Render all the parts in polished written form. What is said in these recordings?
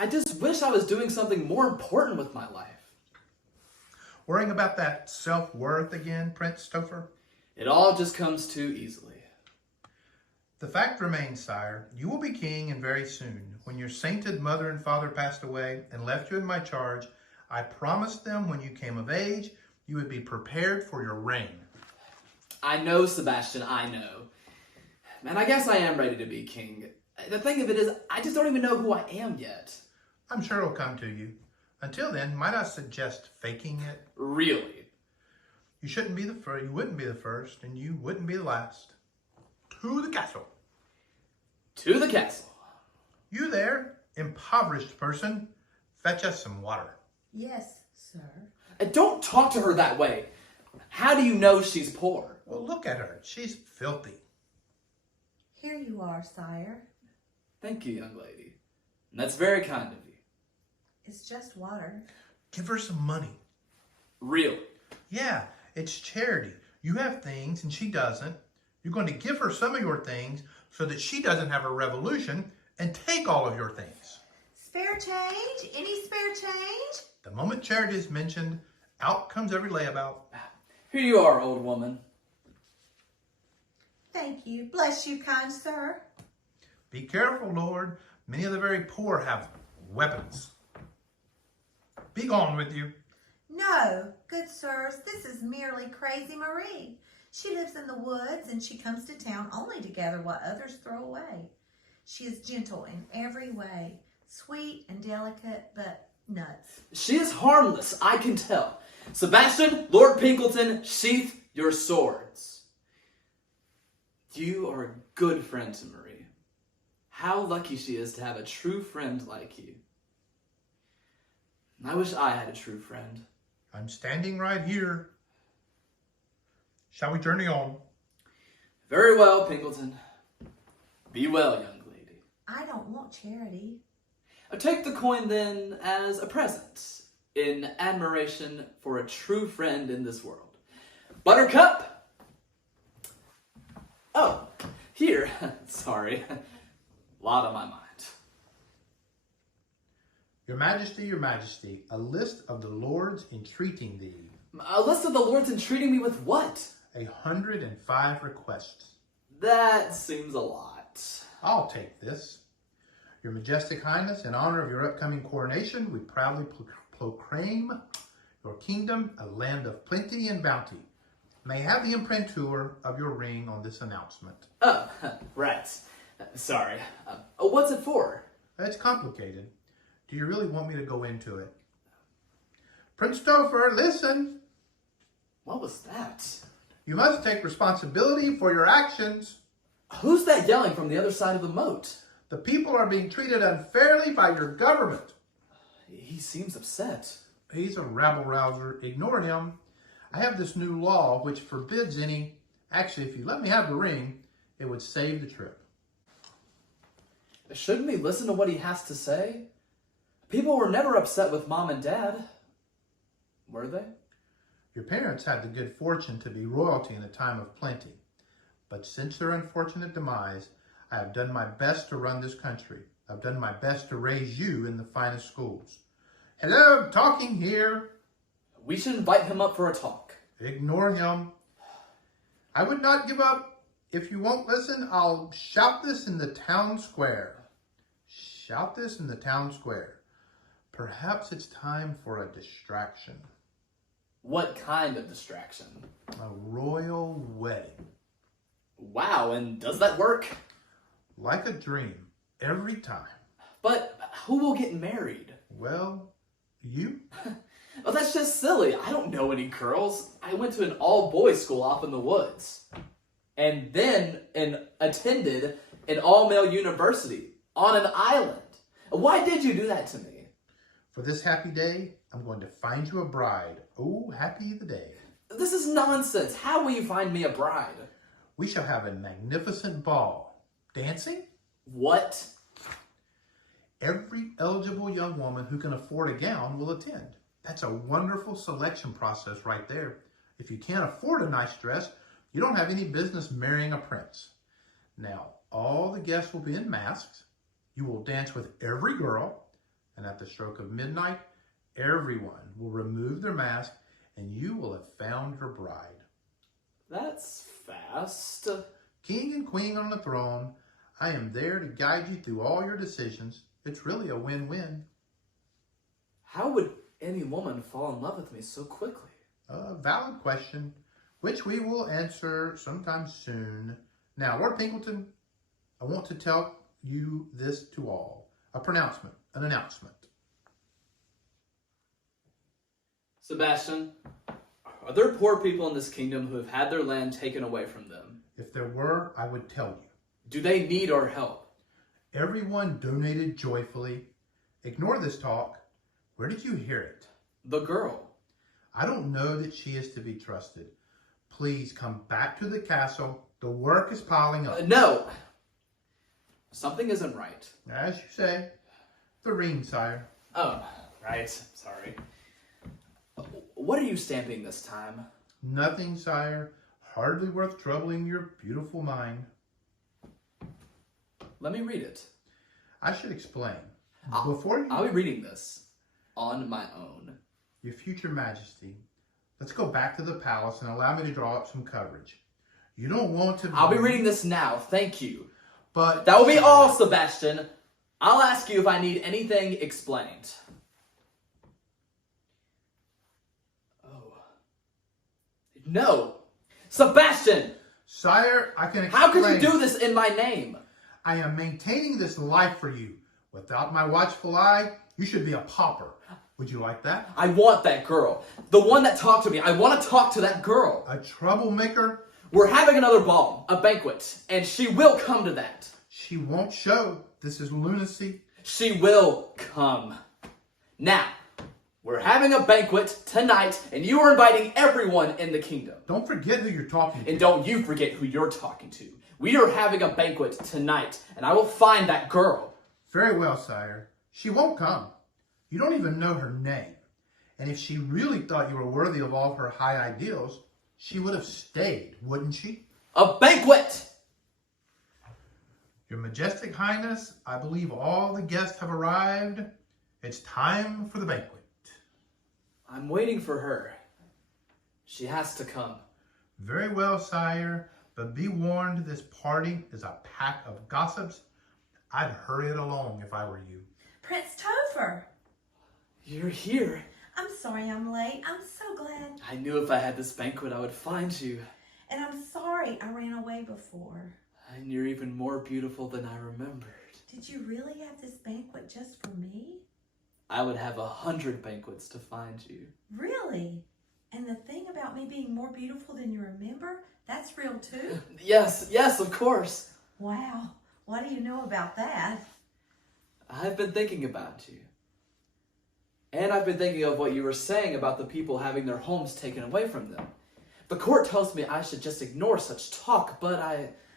I just wish I was doing something more important with my life. Worrying about that self-worth again, Prince Topher? It all just comes too easily. The fact remains, sire, you will be king and very soon. When your sainted mother and father passed away and left you in my charge, I promised them when you came of age, you would be prepared for your reign. I know, Sebastian, I know. Man, I guess I am ready to be king. The thing of it is, I just don't even know who I am yet. I'm sure it'll come to you. Until then, might I suggest faking it? Really? You shouldn't be the first, you wouldn't be the first, and you wouldn't be the last. To the castle. To the castle. You there, impoverished person, fetch us some water. Yes, sir. And don't talk to her that way. How do you know she's poor? Well, look at her. She's filthy. Here you are, sire. Thank you, young lady. That's very kind of you. It's just water. Give her some money. Really? Yeah, it's charity. You have things and she doesn't. You're going to give her some of your things so that she doesn't have a revolution and take all of your things. Spare change? Any spare change? The moment charity is mentioned, out comes every layabout. Here you are, old woman. Thank you. Bless you, kind sir. Be careful, Lord. Many of the very poor have weapons. Be gone with you. No, good sirs, this is merely Crazy Marie. She lives in the woods and she comes to town only to gather what others throw away. She is gentle in every way, sweet and delicate, but nuts. She is harmless, I can tell. Sebastian, Lord Pinkleton, sheath your swords. You are a good friend to Marie. How lucky she is to have a true friend like you. I wish I had a true friend. I'm standing right here. Shall we journey on? Very well, Pinkleton. Be well, young lady. I don't want charity. Take the coin, then, as a present, in admiration for a true friend in this world. Buttercup! Oh, here. Sorry. Lot on my mind. Your Majesty, a list of the lords entreating thee. A list of the lords entreating me with what? 105 requests. That seems a lot. I'll take this. Your Majestic Highness, in honor of your upcoming coronation, we proudly proclaim your kingdom a land of plenty and bounty. May have the imprintur of your ring on this announcement. Oh, right. Sorry. What's it for? It's complicated. Do you really want me to go into it? Prince Topher, listen. What was that? You must take responsibility for your actions. Who's that yelling from the other side of the moat? The people are being treated unfairly by your government. He seems upset. He's a rabble-rouser. Ignore him. I have this new law which forbids any... Actually, if you let me have the ring, it would save the trip. Shouldn't we listen to what he has to say? People were never upset with Mom and Dad. Were they? Your parents had the good fortune to be royalty in a time of plenty. But since their unfortunate demise, I have done my best to run this country. I've done my best to raise you in the finest schools. Hello, talking here. We should invite him up for a talk. Ignore him. I would not give up. If you won't listen, I'll shout this in the town square. Shout this in the town square. Perhaps it's time for a distraction. What kind of distraction? A royal wedding. Wow, and does that work? Like a dream, every time. But who will get married? Well, you? Oh, that's just silly. I don't know any girls. I went to an all-boys school off in the woods. And then attended an all-male university on an island. Why did you do that to me? For this happy day, I'm going to find you a bride. Oh, happy the day. This is nonsense. How will you find me a bride? We shall have a magnificent ball. Dancing? What? Every eligible young woman who can afford a gown will attend. That's a wonderful selection process right there. If you can't afford a nice dress, you don't have any business marrying a prince. Now, all the guests will be in masks. You will dance with every girl, And at the stroke of midnight, everyone will remove their mask, and you will have found your bride. That's fast. King and queen on the throne, I am there to guide you through all your decisions. It's really a win-win. How would any woman fall in love with me so quickly? A valid question, which we will answer sometime soon. Now, Lord Pinkleton, I want to tell you this to all. An announcement. Sebastian, are there poor people in this kingdom who have had their land taken away from them? If there were, I would tell you. Do they need our help? Everyone donated joyfully. Ignore this talk. Where did you hear it? The girl. I don't know that she is to be trusted. Please come back to the castle. The work is piling up. No. Something isn't right. As you say. The ring, sire. Oh, right. Sorry. What are you stamping this time? Nothing, sire. Hardly worth troubling your beautiful mind. Let me read it. I should explain. I'll be reading this on my own. Your future majesty, let's go back to the palace and allow me to draw up some coverage. You don't want to... I'll be reading this now, thank you. But... That will be all, Sebastian. I'll ask you if I need anything explained. Oh. No! Sebastian! Sire, I can explain. How could you do this in my name? I am maintaining this life for you. Without my watchful eye, you should be a pauper. Would you like that? I want that girl. The one that talked to me. I want to talk to that girl. A troublemaker? We're having another ball, a banquet, and she will come to that. She won't show. This is lunacy. She will come. Now, we're having a banquet tonight, and you are inviting everyone in the kingdom. Don't forget who you're talking to. And don't you forget who you're talking to. We are having a banquet tonight, and I will find that girl. Very well, sire. She won't come. You don't even know her name. And if she really thought you were worthy of all her high ideals, she would have stayed, wouldn't she? A banquet! Your Majestic Highness, I believe all the guests have arrived. It's time for the banquet. I'm waiting for her. She has to come. Very well, sire. But be warned, this party is a pack of gossips. I'd hurry it along if I were you. Prince Topher! You're here. I'm sorry I'm late. I'm so glad. I knew if I had this banquet, I would find you. And I'm sorry I ran away before. And you're even more beautiful than I remembered. Did you really have this banquet just for me? I would have 100 banquets to find you. Really? And the thing about me being more beautiful than you remember, that's real too? Yes, of course. Wow. What do you know about that? I've been thinking about you. And I've been thinking of what you were saying about the people having their homes taken away from them. The court tells me I should just ignore such talk, but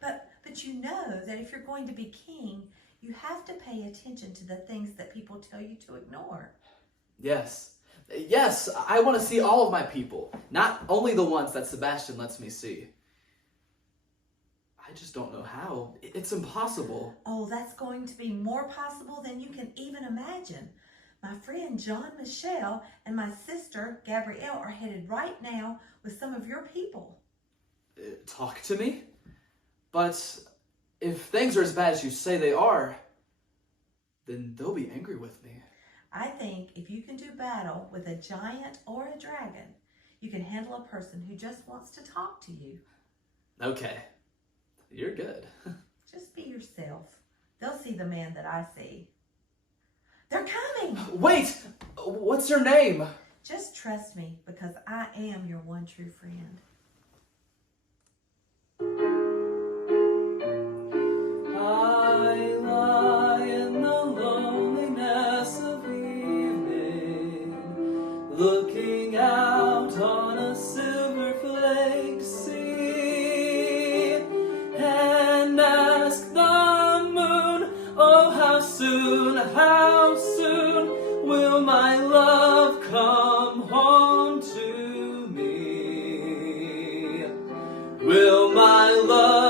But you know that if you're going to be king, you have to pay attention to the things that people tell you to ignore. Yes, I want to see all of my people, not only the ones that Sebastian lets me see. I just don't know how. It's impossible. Oh, that's going to be more possible than you can even imagine. My friend John Michelle and my sister Gabrielle are headed right now with some of your people. Talk to me? But if things are as bad as you say they are, then they'll be angry with me. I think if you can do battle with a giant or a dragon, you can handle a person who just wants to talk to you. Okay. You're good. Just be yourself. They'll see the man that I see. They're coming! Wait! What's your name? Just trust me, because I am your one true friend. I lie in the loneliness of evening, looking out on a silver flake sea, and ask the moon, oh how soon will my love come home to me? Will my love